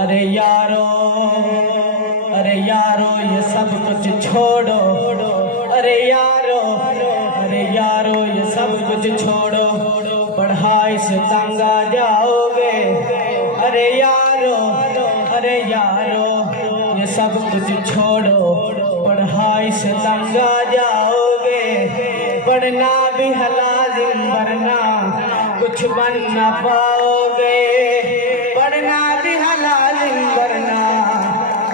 अरे यारो, अरे यारो ये सब कुछ छोड़ो, अरे यारो, अरे यारो ये सब कुछ छोड़ो, पढ़ाई से तंग आ जाओगे। अरे यारो, अरे यारो ये सब कुछ छोड़ो, पढ़ाई से तंग आ जाओगे। पढ़ना भी है लाजिम वरना कुछ बन ना पाओगे। पढ़ना भी है लाजिम वरना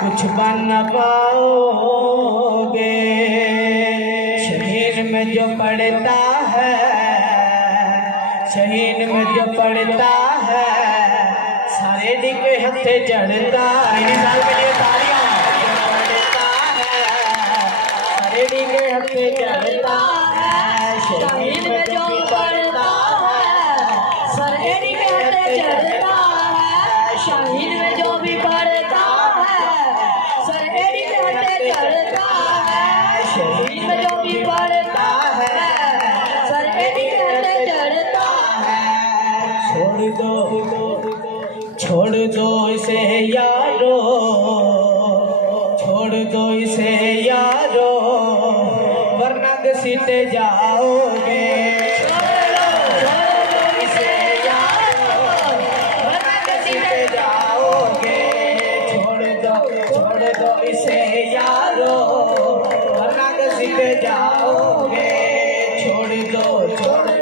कुछ बन ना पाओगे। शहीद में जो पढ़ता है, शहीद में जो पढ़ता है, सारे दिखे हथे चढ़ता है। इन साल के लिए तालियां। पढ़ता है सारे दिखे हथे चढ़ता है। शहीद में जो पढ़ता है, सारे दिखे हथे चढ़ता है। शहीद में जो भी पढ़ता है, सारे दिखे हथे चढ़ता है। शहीद में जो भी पढ़ता है, सारे दिखे हथे चढ़ता है। छोड़ दो, छोड़ दो इसे यारो, छोड़ दो इसे यारो, वरना घसीटे जाओगे। छोड़ दो इसे यारो, वरना घसीटे जाओगे। छोड़ दो इसे यारो, वरना घसीटे जाओगे। छोड़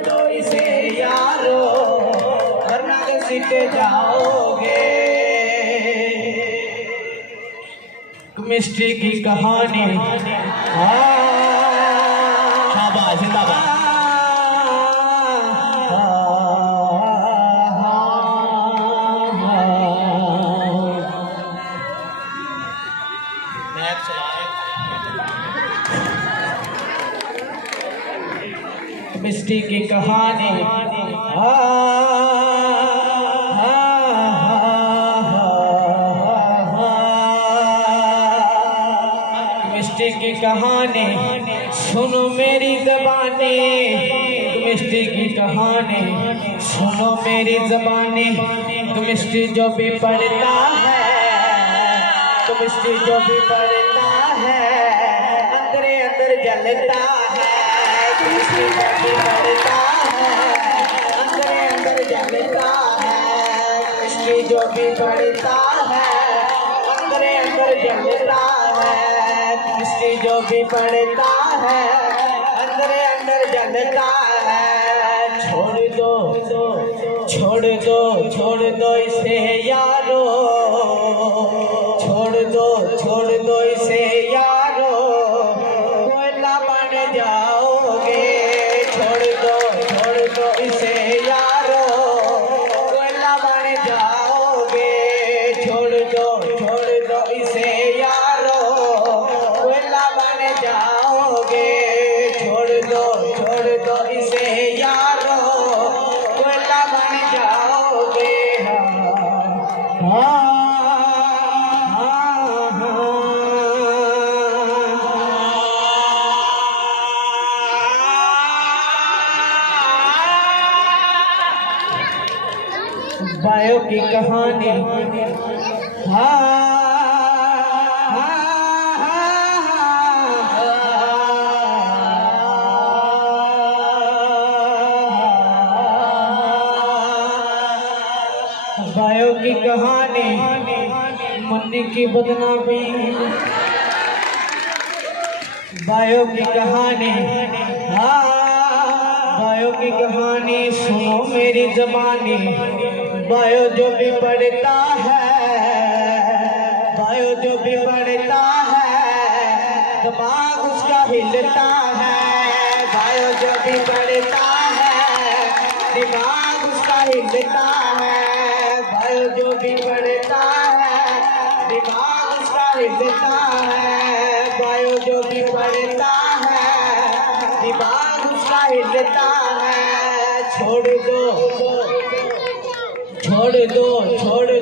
दो इसे यारो, वरना घसीटे जाओगे। केमिस्ट्री की कहानी, शाबाश जिंदाबाद। केमिस्ट्री की कहानी, केमिस्ट्री की कहानी सुनो मेरी ज़बानी। केमिस्ट्री की कहानी सुनो मेरी ज़बानी। केमिस्ट्री जो भी पढ़ता है, केमिस्ट्री जो भी पढ़ता है, अंदर अंदर जलता है। केमिस्ट्री जो भी पढ़ता है, अंदर जलता है। केमिस्ट्री जो भी पढ़ता है, अंदर जलता है। केमिस्ट्री जो भी पढ़ता है, अंदर जलता है। छोड़ दो इसे यारो, छोड़ दो इसे यारो, कोयला बन जाओगे। छोड़ दो इसे यारो, कोयला बन जाओगे। छोड़ दो इसे यारो, कोयला बन जाओगे। छोड़ दो इसे यारो, कोयला बन जाओगे। बायो की कहानी, बायो की कहानी, मुन्नी की बदनामी। बायो की कहानी, बायो की कहानी सुनो मेरी ज़बानी। बायो जो भी पढ़ता है, बायो जो भी पढ़ता है, दिमाग उसका हिलता है। बायो जो भी पढ़ता है, दिमाग उसका हिलता है। बायो जो भी पढ़ता है, दिमाग उसका हिलता है। बायो जो भी पढ़ता है, दिमाग उसका हिलता है। छोड़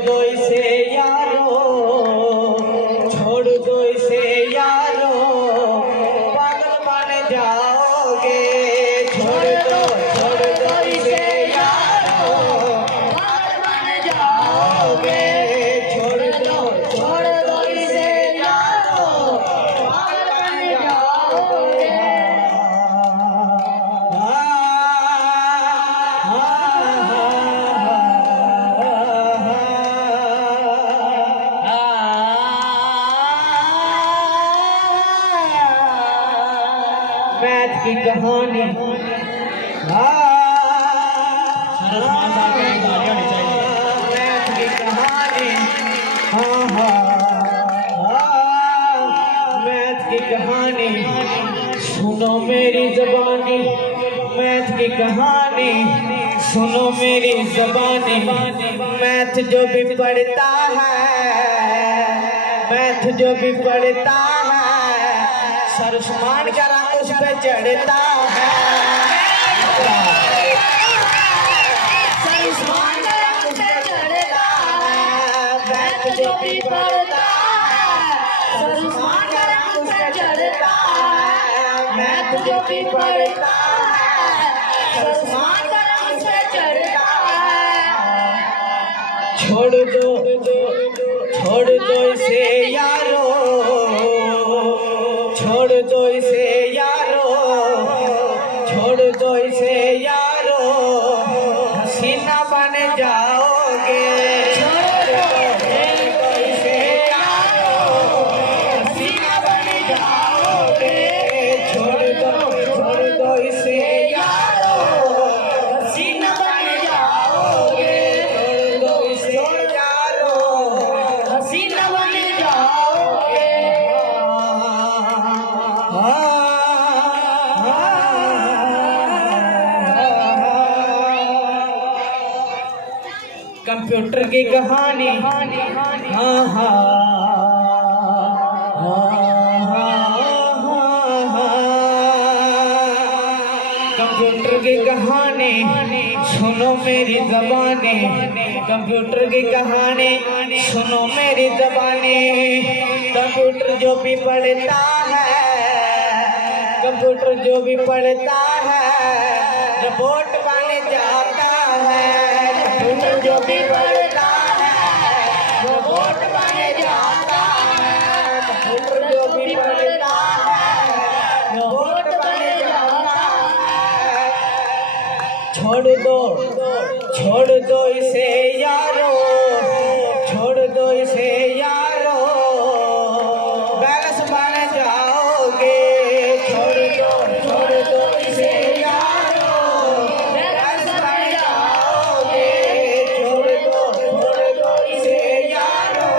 दो इसे यारो, छोड़ दो इसे यारो, पागल बन जाओगे। छोड़ दो इसे यारो, पागल बन जाओगे। छोड़ की कहानी मैथ की कहानी मैथ की कहानी सुनो मेरी ज़बानी मैथ की कहानी सुनो मेरी ज़बानी मैथ जो भी पढ़ता है मैथ जो भी पढ़ता है सरसमान का रंग उस पे चढ़ता है सरसमान का रंग उस पे चढ़ता है मैथ जो भी पढ़ता है सरसमान का रंग उस पे चढ़ता है मैथ जो भी पढ़ता है सरसमान का रंग उस पे चढ़ता है छोड़ दो इसे यारो छोड़ दो इसे यारो छोड़ दो इसे यारो हसीना बन जाओगे छोड़ दो इसे यारो हसीना बन जाओगे छोड़ दो इसे यारो हसीना बन जाओगे छोड़ दो इसे यारो हसीना बन जाओगे कंप्यूटर की कहानी कंप्यूटर की कहानी सुनो मेरी ज़बानी कंप्यूटर की कहानी सुनो मेरी ज़बानी कंप्यूटर जो भी पढ़ता है कंप्यूटर जो भी पढ़ता है रोबोट बन जाता है कंप्यूटर जो भी पढ़ता है रोबोट बन जाता है कंप्यूटर जो भी पढ़ता है रोबोट बन जाता है छोड़ दो इसे यारो छोड़ दो इसे यारो बैलेंस बन जाओगे छोड़ दो इसे यारो बैलेंस बन जाओगे छोड़ दो इसे यारो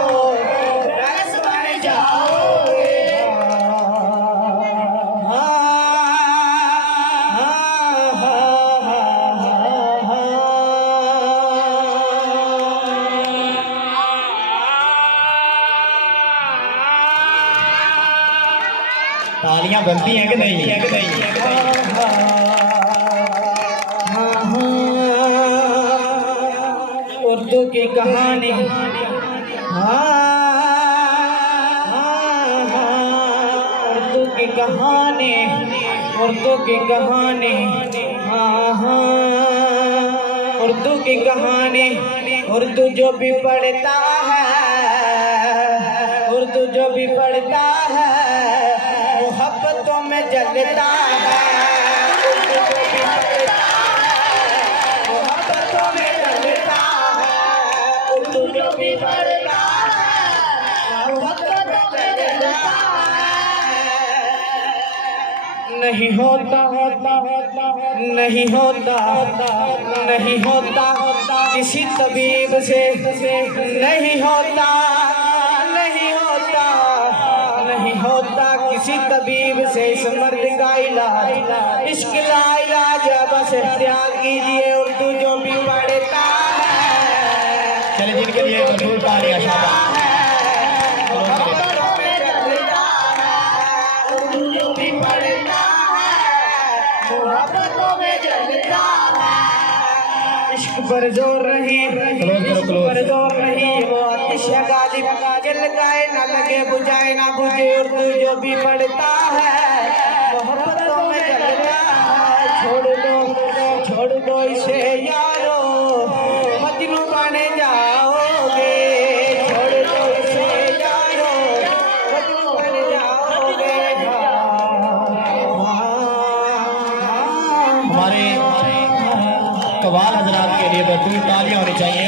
बैलेंस बन जाओगे तालियां बनती हैं कि नहीं उर्दू की कहानी उर्दू की कहानी उर्दू की कहानी उर्दू की कहानी उर्दू जो भी पढ़ता है उर्दू जो भी पढ़ता है मोहब्बतों में जलता है उर्दू जो भी पढ़ता है मोहब्बतों में जलता है उर्दू जो भी पढ़ता है मोहब्बतों में जलता है नहीं होता किसी तबीब से नहीं होता किसी तबीब से इस मर्द का इलाज इश्क का इलाज बस इख्तियार कीजिए उर्दू जो भी पढ़ता है चले जिनके लिए मजबूर तालियां शाबाश इश्क पर जोर नहीं वो आतिश है गालिब जल गाए ना लगे बुझाए ना बुझे उर्दू जो भी पढ़ता है मोहब्बतों में जलता है छोड़ दो इसे यारो मजनू बने जाओगे छोड़ दो इसे यारो मजनू बने जाओगे हमारे कवाल हजरात के लिए भरपूर तालियां होनी चाहिए।